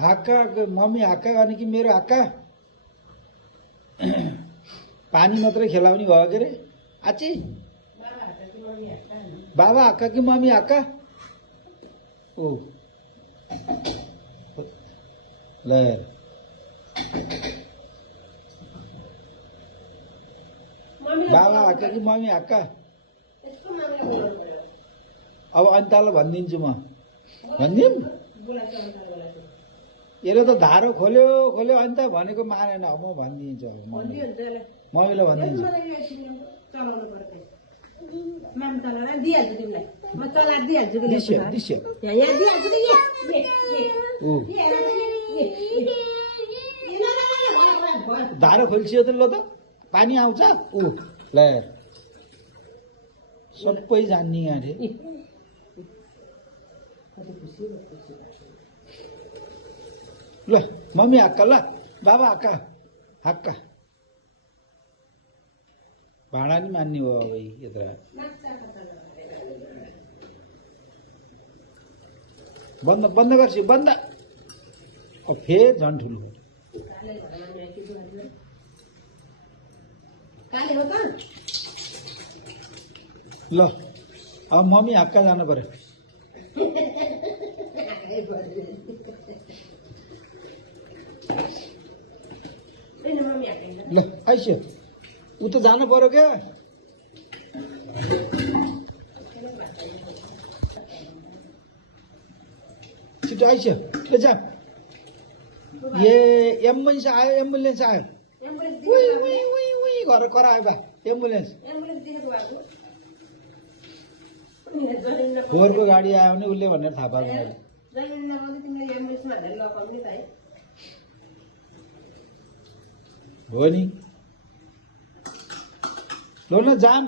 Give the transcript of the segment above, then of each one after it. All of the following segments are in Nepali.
हाक्का मम्मी हाक्का गर्ने कि मेरो हाक्का पानी मात्रै खेलाउने भयो के अरे आची बाबा हाक्का कि मम्मी हाक्का ओ ल बाबा हाक्का कि मम्मी हाक्का अब अन्तालाई भनिदिन्छु म भनिदिउँ यसले त धारो खोल्यो खोल्यो अन्त भनेको मानेन म भनिदिन्छु अब मम्मीलाई भनिदिन्छु धारो खोल्सियो त ल त पानी आउँछ ऊ ल सबै जान्ने गाँठे ल मम्मी हाक्का ल बाबा हाक्का हाक्का भाडा नि मान्ने हो अब यता बन्द बन्द गर्छु बन्द फेर झन् ठुलो ल अब मम्मी हाक्का जानु पर्यो ल आइस्यो ऊ त जानु पर्यो क्या छिटो आइस्यो ल जा ए एम्बुलेन्स आयो एम्बुलेन्स आयो उही उही उही उही घर करायो बा एम्बुलेन्स फोहोरको गाडी आयो भने उसले भनेर थाहा पाएको हो नि ल न जाम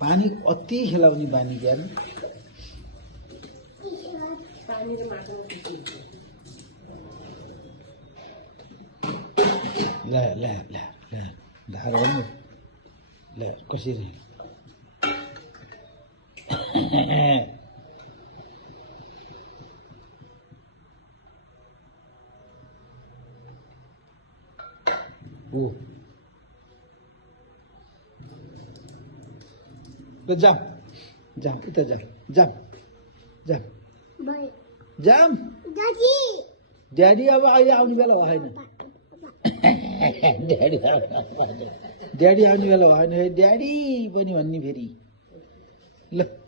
पानी अति खेलाउने बानी ज्ञान ल ल ल ल धार ल कसरी ओ ल जाम जाम उता जाम जाम जाम जाम ड्याडी अब अहिले आउने बेला भएन ड्याडी आउने बेला भएन ड्याडी पनि भन्ने फेरि ल